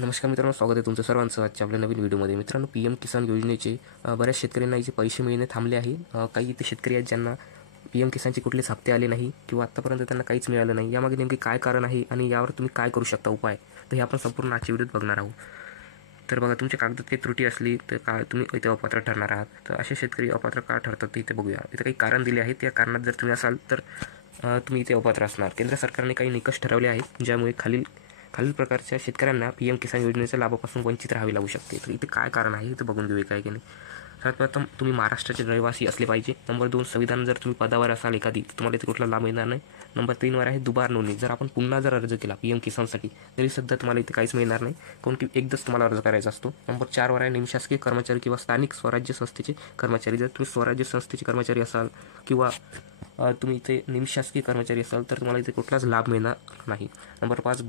नमस्कार मित्रांनो, स्वागत आहे तुमचं सर्वांचं आजच्या आपल्या नवीन व्हिडिओमध्ये. मित्रांनो, PM किसान योजनेचे बऱ्याच शेतकऱ्यांना याचे पैसे मिळणे थांबले आहे. काही इथे शेतकरी आहेत ज्यांना PM किसानचे कुठलेच हप्ते आले नाही किंवा आत्तापर्यंत त्यांना काहीच मिळालं नाही. यामागे नेमके काय कारण आहे आणि यावर तुम्ही काय करू शकता उपाय, तर हे आपण संपूर्ण आजच्या व्हिडिओत बघणार आहोत. तर बघा, तुमच्या कागदात काही त्रुटी असली तर काय तुम्ही इथे अपात्र ठरणार आहात. तर असे शेतकरी अपात्र का ठरतात ते इथे बघूया. इथे काही कारण दिले आहेत. त्या कारणात जर तुम्ही असाल तर तुम्ही इथे अपात्र असणार. केंद्र सरकारने काही निकष ठरवले आहेत ज्यामुळे खालील प्रकारच्या शेतकऱ्यांना PM किसान योजनेच्या लाभापासून वंचित राहावे लागू शकते. तर इथे काय कारण आहे ते बघून घेऊया काय की नाही. सर्वात प्रथम, तुम्ही महाराष्ट्राचे रहिवासी असले पाहिजे. नंबर 2, संविधान जर तुम्ही पदावर असाल एखादी तर तुम्हाला इथे कुठला लाभ मिळणार नाही. नंबर 3 वर आहे दुबार नोंदणी. जर आपण पुन्हा जर अर्ज केला PM किसानसाठी तरी सध्या तुम्हाला इथे काहीच मिळणार नाही, कारण की एकदाच तुम्हाला अर्ज करायचा असतो. नंबर 4 वर आहे निमशासकीय कर्मचारी किंवा स्थानिक स्वराज्य संस्थेचे कर्मचारी. जर तुम्ही स्वराज्य संस्थेचे कर्मचारी असाल किंवा तुम्ही इथे निमशासकीय कर्मचारी असाल तर तुम्हाला इथे कुठलाच लाभ मिळणार नाही. नंबर 5,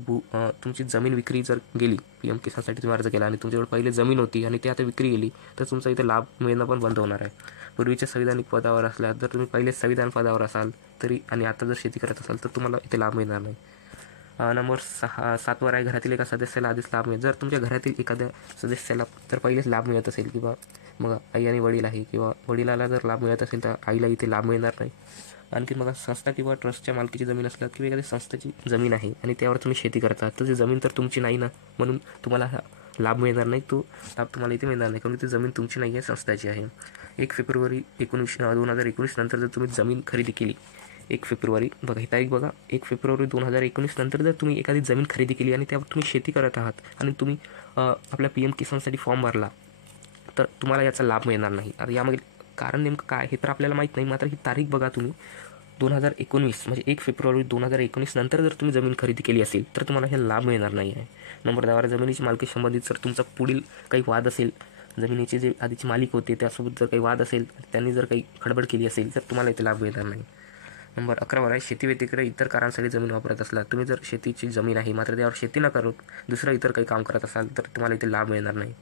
तुमची जमीन विक्री जर गेली, PM किसानसाठी तुम्ही अर्ज केला आणि तुमच्याकडे पहिले जमीन होती आणि ती आता विक्री गेली तर तुमचा इथे लाभ मिळणं पण बंद होणार आहे. पूर्वीच्या संविधानिक पदावर असल्यास जर तुम्ही पहिले संविधान पदावर असाल तरी आणि आता जर शेती करत असाल तर तुम्हाला इथे लाभ मिळणार नाही. नंबर 7 वर आहे घरातील एका सदस्याला आधीच लाभ मिळेल. जर तुमच्या घरातील एखाद्या सदस्याला तर पहिलेच लाभ मिळत असेल किंवा मग आई आणि वडील आहे किंवा वडिलाला जर लाभ मिळत असेल तर आईला इथे लाभ मिळणार नाही. आणखी मग संस्था किंवा ट्रस्टच्या मालकीची जमीन असल्यास किंवा एखाद्या संस्थेची जमीन आहे आणि त्यावर तुम्ही शेती करता तर ती जमीन तर तुमची नाही ना, म्हणून तुम्हाला हा लाभ मिळणार नाही. तो लाभ तुम्हाला इथे मिळणार नाही कारण ती जमीन तुमची नाही आहे, संस्थेची आहे. 1 फेब्रुवारी 2019 नंतर जर तुम्ही जमीन खरेदी केली, 1 फेब्रुवारी बघा ही तारीख बघा, 1 फेब्रुवारी 2019 नंतर जर तुम्ही एखादी जमीन खरेदी केली आणि त्यावर तुम्ही शेती करत आहात आणि तुम्ही आपल्या PM किसानसाठी फॉर्म भरला तर तुम्हाला याचा लाभ मिळणार नाही. आता यामागे कारण नेमकं काय हे तर आपल्याला माहीत नाही, मात्र ही तारीख बघा तुम्ही 2019 म्हणजे 1 फेब्रुवारी 2019 नंतर जर तुम्ही जमीन खरेदी केली असेल तर तुम्हाला हे लाभ मिळणार नाही आहे. नंबर 10 जमिनीची मालकी संबंधित जर तुमचा पुढील काही वाद असेल, जमिनीचे जे आधीचे मालिक होते त्यासोबत जर काही वाद असेल, त्यांनी जर काही खडबड केली असेल तर तुम्हाला इथे लाभ मिळणार नाही. नंबर 11 वर आहे शेती व्यतिरिक्त इतर कारांसाठी जमीन वापरत असला, तुम्ही जर शेतीची जमीन आहे मात्र त्यावर शेती न करून दुसरं इतर काही काम करत असाल तर तुम्हाला इथे लाभ मिळणार नाही.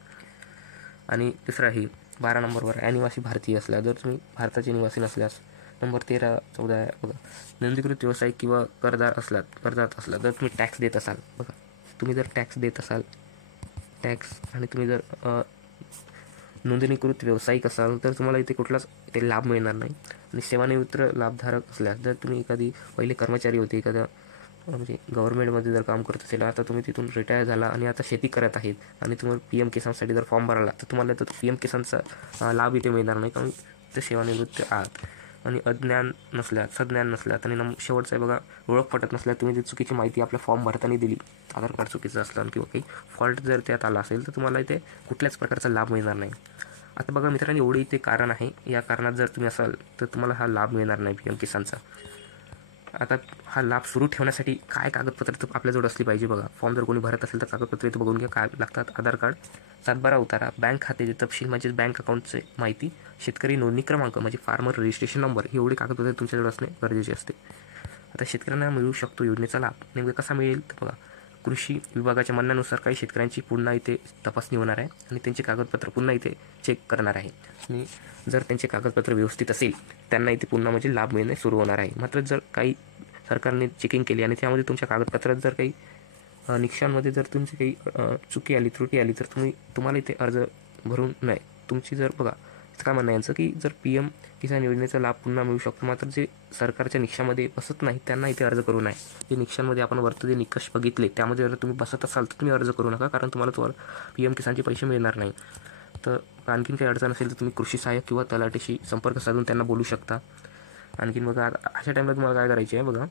आणि दुसरं आहे 12 नंबरवर अनिवासी भारतीय असला, जर तुम्ही भारताचे निवासी नसल्यास. नंबर 13, 14 आहे बघा, नोंदणीकृत व्यावसायिक किंवा करदात असला जर तुम्ही टॅक्स देत असाल. बघा, तुम्ही जर टॅक्स देत असाल आणि तुम्ही जर नोंदणीकृत व्यावसायिक असाल तर तुम्हाला इथे कुठलाच इथे लाभ मिळणार नाही. आणि सेवानिवृत्त लाभधारक असल्यास, जर तुम्ही एखादी पहिले कर्मचारी होते एखाद्या म्हणजे गव्हर्नमेंटमध्ये जर काम करत असेल, आता तुम्ही तिथून रिटायर झाला आणि आता शेती करत आहेत आणि तुम्ही PM किसानसाठी जर फॉर्म भरला तर तुम्हाला तर PM किसानचा लाभ इथे मिळणार नाही कारण ते सेवानिवृत्त आहात. आणि सज्ञान नसल्यात आणि शेवटचं आहे बघा, ओळख पटत नसल्यास तुम्ही जी चुकीची माहिती आपल्या फॉर्म भरताना दिली, आधार कार्ड चुकीचं असलं किंवा काही फॉल्ट जर त्यात आला असेल तर तुम्हाला इथे कुठल्याच प्रकारचा लाभ मिळणार नाही. आता बघा मित्रांनो, एवढे इथे कारण आहे. या कारणात जर तुम्ही असाल तर तुम्हाला हा लाभ मिळणार नाही PM किसानचा. आता हा लाभ सुरू ठेवण्यासाठी काय कागदपत्र तर आपल्याजवळ असली पाहिजे. बघा, फॉर्म जर कोणी भरत असेल तर कागदपत्र इथं बघून घ्या काय लागतात. आधार कार्ड, 7/12 उतारा, बँक खात्याचे तपशील म्हणजे बँक अकाउंटचे माहिती, शेतकरी नोंदणी क्रमांक म्हणजे फार्मर रजिस्ट्रेशन नंबर, ही एवढी कागदपत्रे तुमच्याजवळ असणे गरजेचे असते. आता शेतकऱ्यांना मिळू शकतो योजनेचा लाभ नेमका कसा मिळेल तर बघा, कृषी विभागाच्या म्हणण्यानुसार काही शेतकऱ्यांची पुन्हा इथे तपासणी होणार आहे आणि त्यांचे कागदपत्र पुन्हा इथे चेक करणार आहे आणि जर त्यांचे कागदपत्र व्यवस्थित असेल त्यांना इथे पुन्हा म्हणजे लाभ मिळणे सुरू होणार आहे. मात्र जर काही सरकारने चेकिंग केली आणि त्यामध्ये तुमच्या कागदपत्रात जर काही निकषांमध्ये जर तुमची काही चुकी आली, त्रुटी आली तर तुम्हाला इथे अर्ज भरून नाही. तुमची जर बघा काय म्हणणं यांचं की जर PM किसान योजनेचा लाभ पुन्हा मिळू शकतो, मात्र जे सरकारच्या निकषामध्ये बसत नाही त्यांना इथे अर्ज करू नये. जे निकषांमध्ये आपण वरती निकष बघितले त्यामध्ये जर तुम्ही बसत असाल तर तुम्ही अर्ज करू नका, कारण तुम्हाला PM किसानचे पैसे मिळणार नाही. तर आणखीन काही अडचण असेल तर तुम्ही कृषी सहाय्यक किंवा तलाठीशी संपर्क साधून त्यांना बोलू शकता. आणखीन बघा, अशा टाईमला तुम्हाला काय करायचे आहे बघा,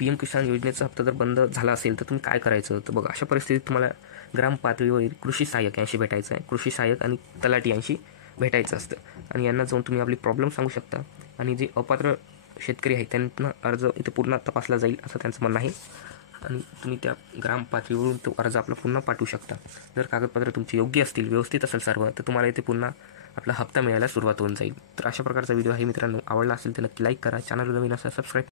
PM किसान योजनेचा हप्ता जर बंद झाला असेल तर तुम्ही काय करायचं तर बघा, अशा परिस्थितीत तुम्हाला ग्राम पातळीवर कृषी सहाय्यक यांशी भेटायचं आहे. कृषी सहाय्यक आणि तलाठी यांशी भेटायचं असतं आणि यांना जाऊन तुम्ही आपली प्रॉब्लेम सांगू शकता आणि जे अपात्र शेतकरी आहेत त्यांना अर्ज इथे पुन्हा तपासला जाईल असं त्यांचं म्हणणं आहे आणि तुम्ही त्या ग्राम पातळीवरून तो अर्ज आपला पुन्हा पाठवू शकता. जर कागदपत्र तुमची योग्य असतील, व्यवस्थित असेल सर्व, तर तुम्हाला इथे पुन्हा आपला हप्ता मिळायला सुरुवात होऊन जाईल. तर अशा प्रकारचा व्हिडिओ आहे मित्रांनो. आवडला असेल तर नक्की लाईक करा, चॅनल नवीन असेल सबस्क्राईब